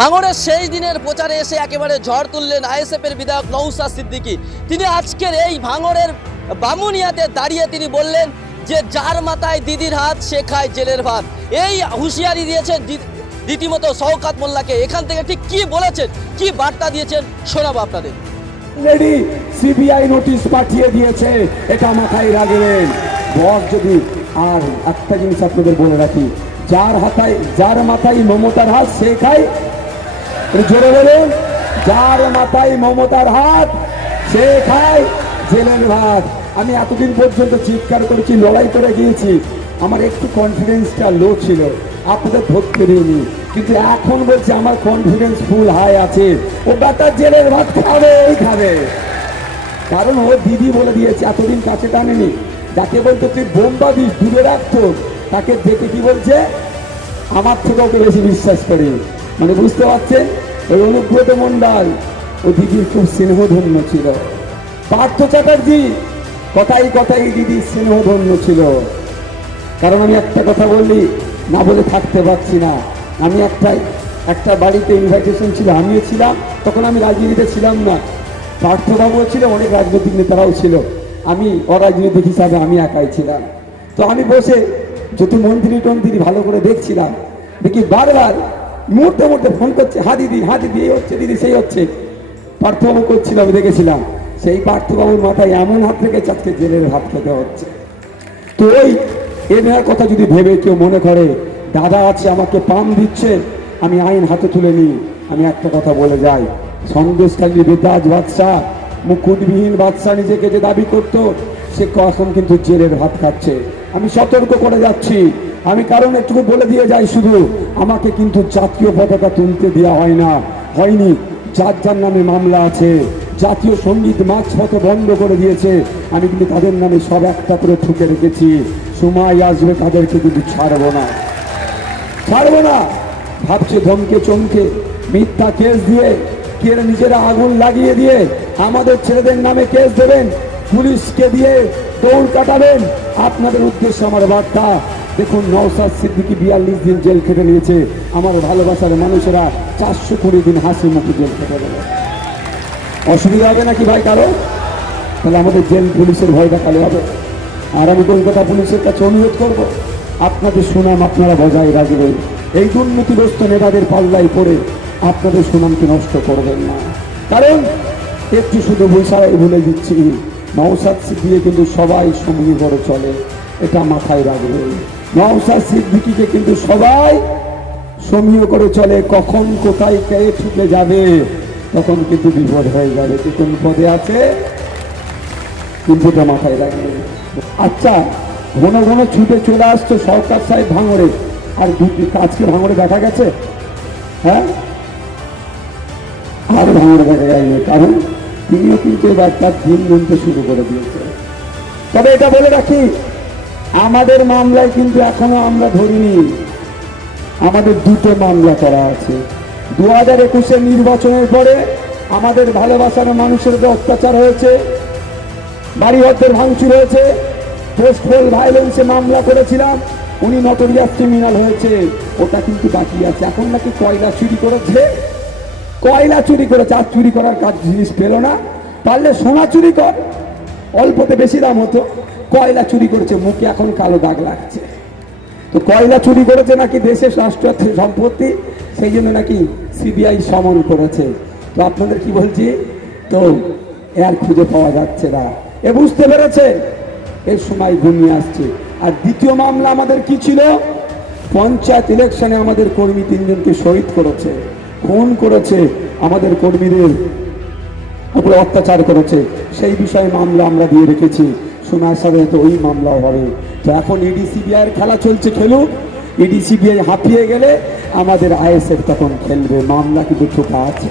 ভাঙড়ের সেই দিনের প্রচারে এসে একেবারে ঝড় তুললেন আইএসএফের বিধায়ক নৌসা সিদ্দিকী। তিনি আজকের এই ভাঙড়ের বামুনিয়াতে দাঁড়িয়ে তিনি বললেন যে, যার মাথায় দিদির হাত, সে খায় জেলের ভাত। এই হুঁশিয়ারি দিয়েছেন দি- রীতিমতো শওকাত মোল্লাকে। এখান থেকে ঠিক কি বলেছেন, কি বার্তা দিয়েছেন, শোনাবো আপনাদের। অলরেডি সিবিআই নোটিশ পাঠিয়ে দিয়েছে, এটা মাথায় রাখবেন। বস যদি, আর একটা জিনিস আপনাদের বলে রাখি, যার হাতায়, যার মাথায় মমতার হাত, সে খায় জোরে বলুন যার মাথায় মমতার হাত, সে খায় জেলের ভাত। আমি এতদিন পর্যন্ত চিৎকার করেছি, লড়াই করে গিয়েছি। আমার একটু কনফিডেন্সটা লো ছিল। আপনাদের ধরতে দিইনি। কিন্তু এখন বলছে, আমার কনফিডেন্স ফুল হাই আছে। ও বেটা জেলের ভাত খাবে, এই খাবে। কারণ ও দিদি বলে দিয়েছে, এতদিন কাছে টানেনি। যাকে বলতো তুই বোম্বা দিস দূরে রাখতো তাকে দেখে কি বলছে? আমার থেকে ওকে বেশি বিশ্বাস করি। মানে বুঝতে পারছেন? ওই অনুব্রত মন্ডল ও দিদির খুব স্নেহধন্য ছিল। পার্থ চ্যাটার্জি, কথাই কথাই দিদির স্নেহধন্য ছিল। কারণ আমি একটা কথা বললি, না বলে থাকতে পারছি না। আমি একটা একটা বাড়িতে ইনভাইটেশন ছিল, আমিও ছিলাম, তখন আমি রাজনীতিতে ছিলাম না। পার্থবাবুও ছিল, অনেক রাজনৈতিক নেতারাও ছিল। আমি অরাজনৈতিক হিসাবে আমি একাই ছিলাম। তো আমি বসে যত মন্ত্রী টন্ত্রী ভালো করে দেখছিলাম, দেখি বারবার মুহূর্তে মুহূর্তে ফোন করছে হা দিদি হা দিদি, এই হচ্ছে, দিদি সেই হচ্ছে। পার্থবাবু করছিল, আমি দেখেছিলাম। সেই পার্থবাবুর মাথায় এমন হাত রেখেছে, আজকে জেলের ভাত খেতে হচ্ছে। তো ওই এ নেওয়ার কথা যদি ভেবে কেউ মনে করে, দাদা আছে, আমাকে পাম দিচ্ছে, আমি আইন হাতে তুলে নিই। আমি একটা কথা বলে যাই। সন্দেশখালী বেতাজ বাদশাহ, মুকুটবিহীন বাদশাহ নিজেকে যে দাবি করত, সে এখন কিন্তু জেলের ভাত খাচ্ছে। আমি সতর্ক করে যাচ্ছি। আমি কারণ একটু বলে দিয়ে যাই শুধু, আমাকে কিন্তু জাতীয় পতাকা তুলতে দেওয়া হয় না। হয়নি, যার যার নামে মামলা আছে, জাতীয় সংগীত মাছ পথে বন্ধ করে দিয়েছে। আমি কিন্তু তাদের নামে সব একটা করে ঠুকে রেখেছি। সময় আসবে, তাদেরকে কিন্তু ছাড়বো না। ছাড়বো না। ভাবছে ধমকে চমকে, মিথ্যা কেস দিয়ে, কে নিজেরা আগুন লাগিয়ে দিয়ে আমাদের ছেলেদের নামে কেস দেবেন? পুলিশকে দিয়ে দৌড় কাটাবেন? আপনাদের উদ্দেশ্যে আমার বার্তা দেখুন নওসাদ সিদ্দিকি বিয়াল্লিশ দিন জেল খেটে নিয়েছে। আমার ভালোবাসার মানুষেরা চারশো কুড়ি দিন হাসি মুখে জেল খেটে দেবে। অসুবিধা হবে নাকি ভাই কারও? তাহলে আমাদের জেল পুলিশের ভয় দেখালে হবে। আর আমি কলকাতা পুলিশের কাছে অনুরোধ করব, আপনাদের সুনাম আপনারা বজায় রাখবেন। এই দুর্নীতিগ্রস্ত নেতাদের পাল্লায় পড়ে আপনাদের সুনামকে নষ্ট করবেন না। কারণ একটু শুধু বৈশাখ ভুলে দিচ্ছি। নওসাদ সিদ্দিকে কিন্তু সবাই সঙ্গী করে চলে। এটা মাথায় রাখবেন। নওসাদ সিদ্দিকিকে কিন্তু সবাই সমীহ করে চলে। কখন, কোথায়, কে ছুটে যাবে, তখন কিন্তু বিপদ হয়ে যাবে। যে কোন পদে আছে? কিন্তু এটা মাথায় রাখবে। আচ্ছা ঘন ঘন ছুটে চলে আসতো সরকার সাহেব ভাঙড়ে। আর আজকে ভাঙড়ে দেখা গেছে? হ্যাঁ? আর ভাঙড়ে দেখা যায়নি। কারণ তিনিও কিন্তু এবার তার দিন গুনতে শুরু করে দিয়েছে তবে এটা বলে রাখি আমাদের মামলায় কিন্তু এখনও আমরা ধরিনি। আমাদের দুটো মামলা করা আছে। দু হাজার একুশের নির্বাচনের পরে আমাদের ভালোবাসার মানুষের উপর অত্যাচার হয়েছে, বাড়িঘরদের ভাঙচুর হয়েছে পোস্টফেল ভায়োলেন্সে মামলা করেছিলাম, উনি নটোরিয়াস ক্রিমিনাল হয়েছে, ওটা কিন্তু বাকি আছে। এখন নাকি কয়লা চুরি করেছে? কয়লা চুরি করেছে, আর চুরি করার কাজ জিনিস পেল না। পারলে সোনা চুরি কর। অল্পতে বেশি দাম হতো। কয়লা চুরি করেছে, মুখে এখন কালো দাগ লাগছে। তো কয়লা চুরি করেছে নাকি দেশের রাষ্ট্রীয় সম্পত্তি, সেই জন্য নাকি সিবিআই সমন করেছে। তো আপনাদের কি বলছি? তো এর খুঁজে পাওয়া যাচ্ছে না। এ বুঝতে পেরেছে? এর সময় ঘুমিয়ে আসছে। আর দ্বিতীয় মামলা আমাদের কি ছিল? পঞ্চায়েত ইলেকশনে আমাদের কর্মী তিনজনকে শহীদ করেছে। খুন করেছে আমাদের কর্মীদের উপরে অত্যাচার করেছে। সেই বিষয়ে মামলা আমরা দিয়ে রেখেছি। সময়ের সাথে তো ওই মামলা হবে তো এখন ইডি সিবিআই এর খেলা চলছে, খেলুক। ইডি, সিবিআই হাঁপিয়ে গেলে আমাদের আইএসএফ তখন খেলবে। মামলা কিন্তু ঠোকা আছে।